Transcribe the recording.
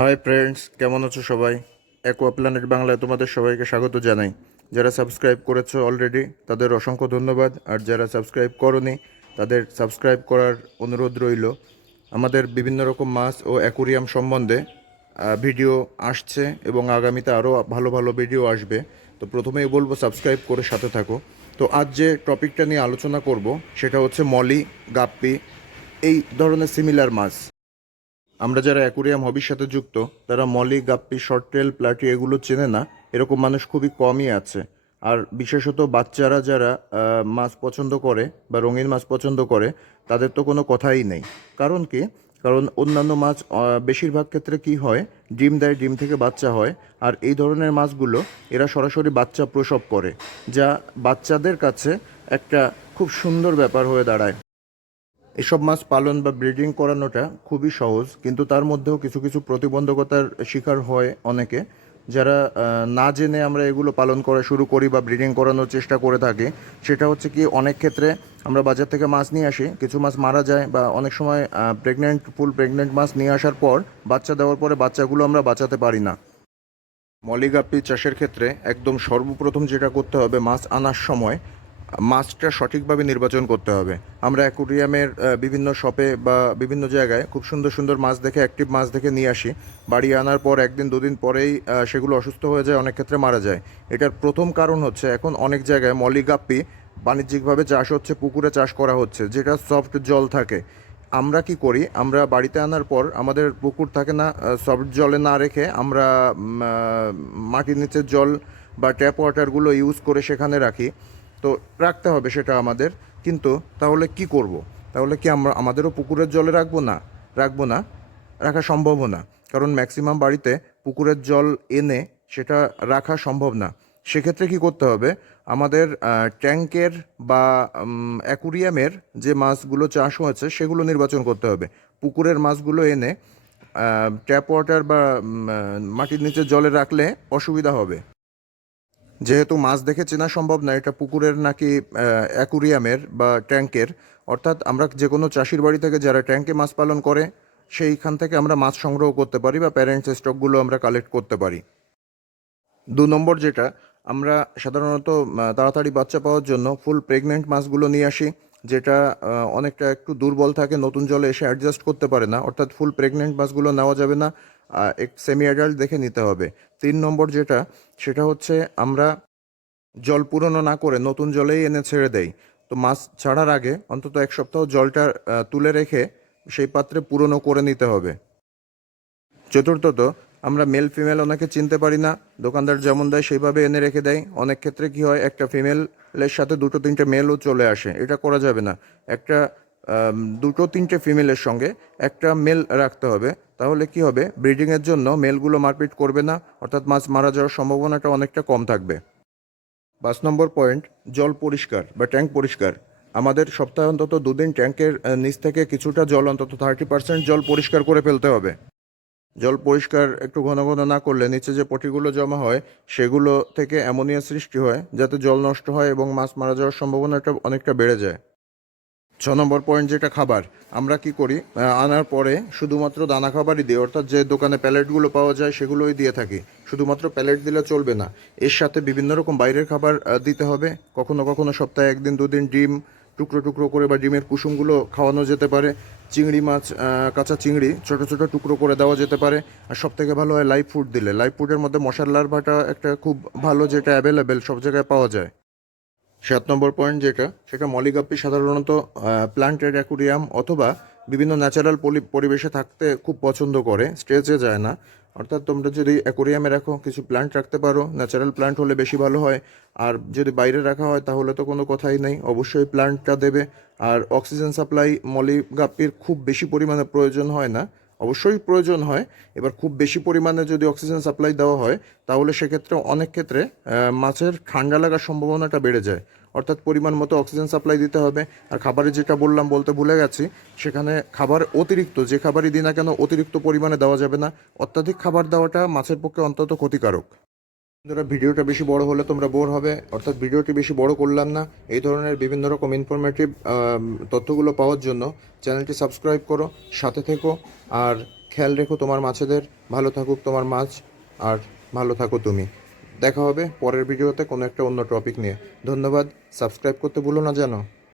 Hi friends, কেমন আছো সবাই? অ্যাকোয়া প্ল্যানেট বাংলায় তোমাদের সবাইকে স্বাগত জানাই। যারা সাবস্ক্রাইব করেছো অলরেডি তাদের অসংখ্য ধন্যবাদ, আর যারা সাবস্ক্রাইব করোনি তাদের সাবস্ক্রাইব করার অনুরোধ রইল। আমাদের বিভিন্ন রকম মাছ ও অ্যাকোরিয়াম সম্বন্ধে ভিডিও আসছে এবং আগামীতে আরও ভালো ভালো ভিডিও আসবে। তো প্রথমেই বলবো সাবস্ক্রাইব করে সাথে থাকো। তো আজ যে টপিকটা নিয়ে আলোচনা করব সেটা হচ্ছে মলি, গাপ্পি, এই ধরনের সিমিলার মাছ। আমরা যারা অ্যাকুরিয়াম হবির সাথে যুক্ত তারা মলি, গাপ্পি, শর্টটেল, প্লাটি এগুলো চেনে না, এরকম মানুষ খুবই কমই আছে। আর বিশেষত বাচ্চারা যারা মাছ পছন্দ করে বা রঙিন মাছ পছন্দ করে তাদের তো কোনো কথাই নেই। কারণ কি? কারণ অন্যান্য মাছ বেশিরভাগ ক্ষেত্রে কি হয়, ডিম দেয়, ডিম থেকে বাচ্চা হয়। আর এই ধরনের মাছগুলো এরা সরাসরি বাচ্চা প্রসব করে, যা বাচ্চাদের কাছে একটা খুব সুন্দর ব্যাপার হয়ে দাঁড়ায়। এসব মাছ পালন বা ব্রিডিং করানোটা খুবই সহজ, কিন্তু তার মধ্যেও কিছু কিছু প্রতিবন্ধকতার শিকার হয় অনেকে। যারা না জেনে আমরা এগুলো পালন করা শুরু করি বা ব্রিডিং করানোর চেষ্টা করে থাকি, সেটা হচ্ছে কি, অনেক ক্ষেত্রে আমরা বাজার থেকে মাছ নিয়ে আসি, কিছু মাছ মারা যায়, বা অনেক সময় ফুল প্রেগনেন্ট মাছ নিয়ে আসার পর বাচ্চা দেওয়ার পরে বাচ্চাগুলো আমরা বাঁচাতে পারি না। মলিগাপ্পি চাষের ক্ষেত্রে একদম সর্বপ্রথম যেটা করতে হবে, মাছ আনার সময় মাছটা সঠিকভাবে নির্বাচন করতে হবে। আমরা অ্যাকুরিয়ামের বিভিন্ন শপে বা বিভিন্ন জায়গায় খুব সুন্দর সুন্দর মাছ দেখে, অ্যাক্টিভ মাছ দেখে নিয়ে আসি। বাড়ি আনার পর একদিন দুদিন পরেই সেগুলো অসুস্থ হয়ে যায়, অনেক ক্ষেত্রে মারা যায়। এটার প্রথম কারণ হচ্ছে, এখন অনেক জায়গায় মলিগাপ্পি বাণিজ্যিকভাবে চাষ হচ্ছে, পুকুরে চাষ করা হচ্ছে, যেটা সফট জল থাকে। আমরা কি করি, আমরা বাড়িতে আনার পর আমাদের পুকুর থাকে না, সফট জলে না রেখে আমরা মাটির নিচের জল বা ট্যাপ ওয়াটারগুলো ইউজ করে সেখানে রাখি। তো রাখতে হবে সেটা আমাদের, কিন্তু তাহলে কি করব? তাহলে কি আমরা আমাদেরও পুকুরের জলে রাখবো না? রাখবো না, রাখা সম্ভবও না। কারণ ম্যাক্সিমাম বাড়িতে পুকুরের জল এনে সেটা রাখা সম্ভব না। সেক্ষেত্রে কি করতে হবে, আমাদের ট্যাঙ্কের বা অ্যাকুরিয়ামের যে মাছগুলো চাষ হয়েছে সেগুলো নির্বাচন করতে হবে। পুকুরের মাছগুলো এনে ট্যাপ ওয়াটার বা মাটির নিচে জলে রাখলে অসুবিধা হবে। যেহেতু মাছ দেখে চেনা সম্ভব না এটা পুকুরের নাকি অ্যাকুরিয়ামের বা ট্যাঙ্কের, অর্থাৎ আমরা যে কোনো চাষির বাড়ি থেকে যারা ট্যাঙ্কে মাছ পালন করে সেইখান থেকে আমরা মাছ সংগ্রহ করতে পারি বা প্যারেন্টস স্টকগুলো আমরা কালেক্ট করতে পারি। 2 নম্বর যেটা, আমরা সাধারণত তাড়াতাড়ি বাচ্চা পাওয়ার জন্য ফুল প্রেগনেন্ট মাছগুলো নিয়ে আসি, যেটা অনেকটা একটু দুর্বল থাকে, নতুন জলে এসে অ্যাডজাস্ট করতে পারে না, অর্থাৎ ফুল প্রেগনেন্ট মাছগুলো নেওয়া যাবে না, এক সেমি অ্যাডাল্ট দেখে নিতে হবে। 3 নম্বর যেটা, সেটা হচ্ছে আমরা জল পুরনো না করে নতুন জলেই এনে ছেড়ে দেই। তো মাছ ছাড়ার আগে অন্তত 1 সপ্তাহ জলটা তুলে রেখে সেই পাত্রে পুরনো করে নিতে হবে। চতুর্থত, আমরা মেল ফিমেল অনেকে চিনতে পারি না, দোকানদার যেমন দেয় সেইভাবে এনে রেখে দেয়। অনেক ক্ষেত্রে কি হয়, একটা ফিমেলের সাথে দুটো তিনটে মেলও চলে আসে, এটা করা যাবে না। একটা দুটো তিনটে ফিমেলের সঙ্গে একটা মেল রাখতে হবে। তাহলে কি হবে, ব্রিডিংয়ের জন্য মেলগুলো মারপিট করবে না, অর্থাৎ মাছ মারা যাওয়ার সম্ভাবনাটা অনেকটা কম থাকবে। 5 নম্বর পয়েন্ট, জল পরিষ্কার বা ট্যাঙ্ক পরিষ্কার। আমাদের সপ্তাহে অন্তত 2 দিন ট্যাঙ্কের নিচ থেকে কিছুটা জল, অন্তত 30% জল পরিষ্কার করে ফেলতে হবে। জল পরিষ্কার একটু ঘন ঘন না করলে নিচে যে পটিগুলো জমা হয় সেগুলো থেকে অ্যামোনিয়া সৃষ্টি হয়, যাতে জল নষ্ট হয় এবং মাছ মারা যাওয়ার সম্ভাবনাটা অনেকটা বেড়ে যায়। 6 নম্বর পয়েন্ট যেটা, খাবার। আমরা কি করি, আনার পরে শুধুমাত্র দানা খাবারই দিই, অর্থাৎ যে দোকানে প্যালেটগুলো পাওয়া যায় সেগুলোই দিয়ে থাকি। শুধুমাত্র প্যালেট দিলে চলবে না, এর সাথে বিভিন্ন রকম বাইরের খাবার দিতে হবে। কখনো কখনো সপ্তাহে 1 দিন 2 দিন ডিম টুকরো টুকরো করে বা ডিমের কুসুমগুলো খাওয়ানো যেতে পারে। চিংড়ি মাছ, কাঁচা চিংড়ি ছোট ছোট টুকরো করে দেওয়া যেতে পারে। আর সব থেকে ভালো হয় লাইভ ফুড দিলে। লাইভ ফুডের মধ্যে মশার লার্ভাটা একটা খুব ভালো, যেটা অ্যাভেলেবেল সব জায়গায় পাওয়া যায়। 7 নম্বর পয়েন্ট যেটা, সেটা মলিগাপ্পি সাধারণত প্ল্যান্টেড অ্যাকুরিয়াম অথবা বিভিন্ন ন্যাচারাল পরিবেশে থাকতে খুব পছন্দ করে, স্ট্রেচে যায় না। অর্থাৎ তোমরা যদি অ্যাকুরিয়ামে রাখো, কিছু প্ল্যান্ট রাখতে পারো, ন্যাচারাল প্ল্যান্ট হলে বেশি ভালো হয়। আর যদি বাইরে রাখা হয় তাহলে তো কোনো কথাই নেই, অবশ্যই প্ল্যান্টটা দেবে। আর অক্সিজেন সাপ্লাই মলিগাপ্পির খুব বেশি পরিমাণে প্রয়োজন হয় না, অবশ্যই প্রয়োজন হয়। এবার খুব বেশি পরিমাণে যদি অক্সিজেন সাপ্লাই দেওয়া হয় তাহলে সেক্ষেত্রে অনেক ক্ষেত্রে মাছের ঠান্ডা লাগার সম্ভাবনাটা বেড়ে যায়। অর্থাৎ পরিমাণ মতো অক্সিজেন সাপ্লাই দিতে হবে। আর খাবারে যেটা বললাম, বলতে ভুলে গেছি, সেখানে খাবার অতিরিক্ত যে খাবারই দিই না কেন অতিরিক্ত পরিমাণে দেওয়া যাবে না। অত্যাধিক খাবার দেওয়াটা মাছের পক্ষে অন্তত ক্ষতিকারক। বন্ধুরা, ভিডিওটা বেশি বড় হলে তোমরা বোর হবে, অর্থাৎ ভিডিওটি বেশি বড় করলাম না। এই ধরনের বিভিন্ন রকম ইনফরমেটিভ তথ্যগুলো পাওয়ার জন্য চ্যানেলটি সাবস্ক্রাইব করো, সাথে থেকো। আর খেয়াল রেখো তোমার মাছেদের, ভালো থাকুক তোমার মাছ, আর ভালো থাকো তুমি। দেখা হবে পরের ভিডিওতে কোনো একটা অন্য টপিক নিয়ে। ধন্যবাদ। সাবস্ক্রাইব করতে ভুলো না যেন।